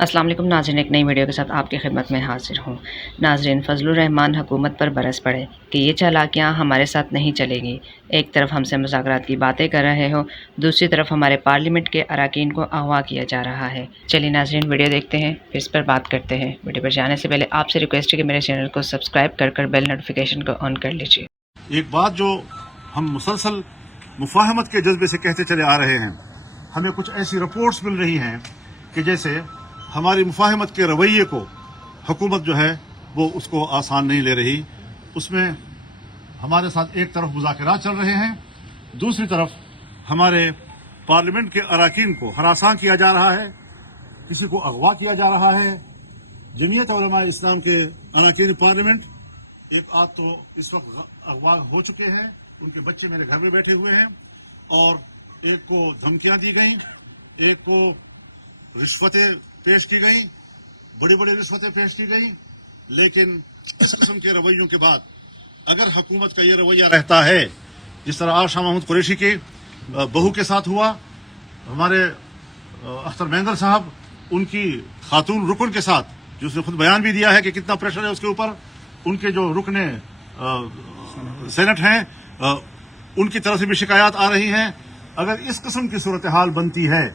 السلام علیکم ناظرین، ایک نئی ویڈیو کے ساتھ آپ کی خدمت میں حاضر ہوں۔ ناظرین، فضل الرحمان حکومت پر برس پڑے کہ یہ چالاکیاں ہمارے ساتھ نہیں چلے گی۔ ایک طرف ہم سے مذاکرات کی باتیں کر رہے ہو، دوسری طرف ہمارے پارلیمنٹ کے اراکین کو اغوا کیا جا رہا ہے۔ چلیے ناظرین، ویڈیو دیکھتے ہیں، پھر اس پر بات کرتے ہیں۔ ویڈیو پر جانے سے پہلے آپ سے ریکویسٹ ہے کہ میرے چینل کو سبسکرائب کر بیل نوٹیفیکیشن کو آن کر لیجیے۔ ایک بات جو ہم مسلسل مفاہمت کے جذبے سے کہتے چلے آ رہے ہیں، ہمیں کچھ ایسی رپورٹس مل رہی ہیں کہ جیسے ہماری مفاہمت کے رویے کو حکومت جو ہے وہ اس کو آسان نہیں لے رہی۔ اس میں ہمارے ساتھ ایک طرف مذاکرات چل رہے ہیں، دوسری طرف ہمارے پارلیمنٹ کے اراکین کو ہراساں کیا جا رہا ہے، کسی کو اغوا کیا جا رہا ہے۔ جمعیت علماء اسلام کے اراکین پارلیمنٹ ایک آدھ تو اس وقت اغوا ہو چکے ہیں، ان کے بچے میرے گھر میں بیٹھے ہوئے ہیں، اور ایک کو دھمکیاں دی گئیں، ایک کو رشوتیں پیش کی گئیں، بڑی بڑی رشوتیں پیش کی گئیں۔ لیکن اس قسم کے رویوں کے بعد اگر حکومت کا یہ رویہ رہتا ہے، جس طرح آج شاہ محمود قریشی کے بہو کے ساتھ ہوا، ہمارے اختر مہندر صاحب ان کی خاتون رکن کے ساتھ، جو اس نے خود بیان بھی دیا ہے کہ کتنا پریشر ہے اس کے اوپر، ان کے جو رکن سینٹ ہیں ان کی طرف سے بھی شکایات آ رہی ہیں۔ اگر اس قسم کی صورتحال بنتی ہے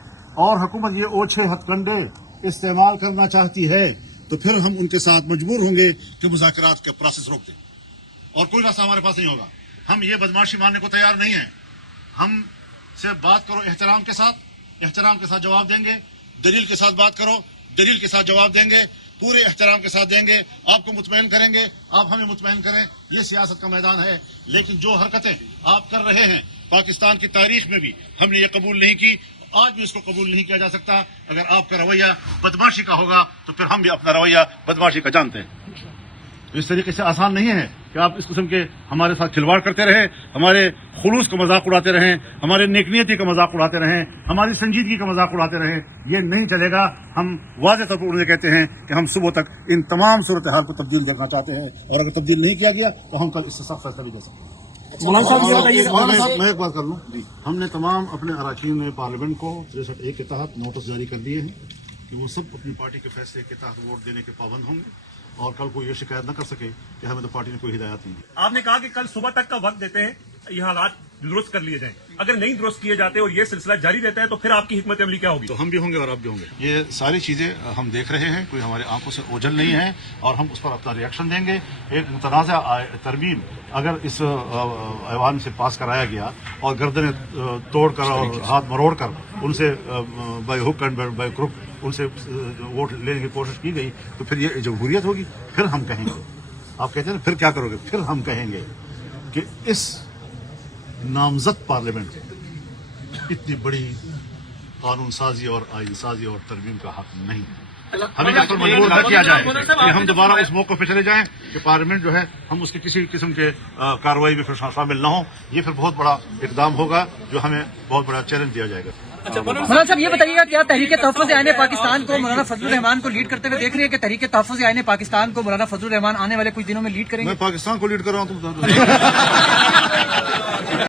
اور حکومت یہ اوچھے ہتھ کنڈے استعمال کرنا چاہتی ہے، تو پھر ہم ان کے ساتھ مجبور ہوں گے کہ مذاکرات کا پروسیس روک دیں، اور کوئی راستہ ہمارے پاس نہیں ہوگا۔ ہم یہ بدماشی ماننے کو تیار نہیں ہیں۔ ہم سے بات کرو احترام کے ساتھ جواب دیں گے، دلیل کے ساتھ بات کرو، دلیل کے ساتھ جواب دیں گے، پورے احترام کے ساتھ دیں گے، آپ کو مطمئن کریں گے، آپ ہمیں مطمئن کریں۔ یہ سیاست کا میدان ہے۔ لیکن جو حرکتیں آپ کر رہے ہیں، پاکستان کی تاریخ میں بھی ہم نے یہ قبول نہیں کی، آج بھی اس کو قبول نہیں کیا جا سکتا۔ اگر آپ کا رویہ بدماشی کا ہوگا تو پھر ہم بھی اپنا رویہ بدماشی کا جانتے ہیں۔ اس طریقے سے آسان نہیں ہے کہ آپ اس قسم کے ہمارے ساتھ کھلواڑ کرتے رہیں، ہمارے خلوص کا مذاق اڑاتے رہیں، ہمارے نیک نیتی کا مذاق اڑاتے رہیں، ہماری سنجیدگی کا مذاق اڑاتے رہیں۔ یہ نہیں چلے گا۔ ہم واضح طور پر انہیں کہتے ہیں کہ ہم صبح تک ان تمام صورتحال کو تبدیل دیکھنا چاہتے ہیں، اور اگر تبدیل نہیں کیا گیا تو ہم کل اس سے سخت فیصلہ بھی دے سکتے ہیں۔ میں ایک بات کر لوں، ہم نے تمام اپنے اراکین پارلیمنٹ کو 63(1) کے تحت نوٹس جاری کر دیے ہیں کہ وہ سب اپنی پارٹی کے فیصلے کے تحت ووٹ دینے کے پابند ہوں گے، اور کل کوئی یہ شکایت نہ کر سکے کہ ہمیں تو پارٹی نے کوئی ہدایات نہیں دی۔ آپ نے کہا کہ کل صبح تک کا وقت دیتے ہیں، یہ حالات درست کر لیے جائیں۔ اگر نہیں درست کیے جاتے اور یہ سلسلہ جاری رہتا ہے تو پھر آپ کی حکمت عملی کیا ہوگی؟ تو ہم بھی ہوں گے اور آپ بھی ہوں گے۔ یہ ساری چیزیں ہم دیکھ رہے ہیں، کوئی ہمارے آنکھوں سے اوجھل نہیں ہے، اور ہم اس پر اپنا ری ایکشن دیں گے۔ ایک متنازع ترمیم اگر اس ایوان سے پاس کرایا گیا اور گردنیں توڑ کر اور ہاتھ مروڑ کر ان سے by hook and by crook ان سے ووٹ لینے کی کوشش کی گئی، تو پھر یہ جمہوریت ہوگی۔ پھر ہم کہیں گے، آپ کہتے ہیں نا پھر کیا کرو گے، پھر ہم کہیں گے کہ اس نامزد پارلیمنٹ اتنی بڑی قانون سازی اور آئین سازی اور ترمیم کا حق نہیں ہے۔ ہمیں اس پر مجبور نہ کیا جائے کہ ہم دوبارہ اس موقع پہ چلے جائیں کہ پارلیمنٹ جو ہے ہم اس کی کسی قسم کے کارروائی میں پھر شامل نہ ہوں۔ یہ پھر بہت بڑا اقدام ہوگا جو ہمیں بہت بڑا چیلنج دیا جائے گا۔ مولانا صاحب یہ بتائیے گا کیا تحریک تحفظ آئین پاکستان کو مولانا فضل الرحمان کو لیڈ کرتے ہوئے دیکھ رہی ہے کہ تحریک تحفظ آئین پاکستان کو مولانا فضل الرحمان آنے والے کچھ دنوں میں لیڈ کریں گے؟ میں پاکستان کو لیڈ کر رہا ہوں، تم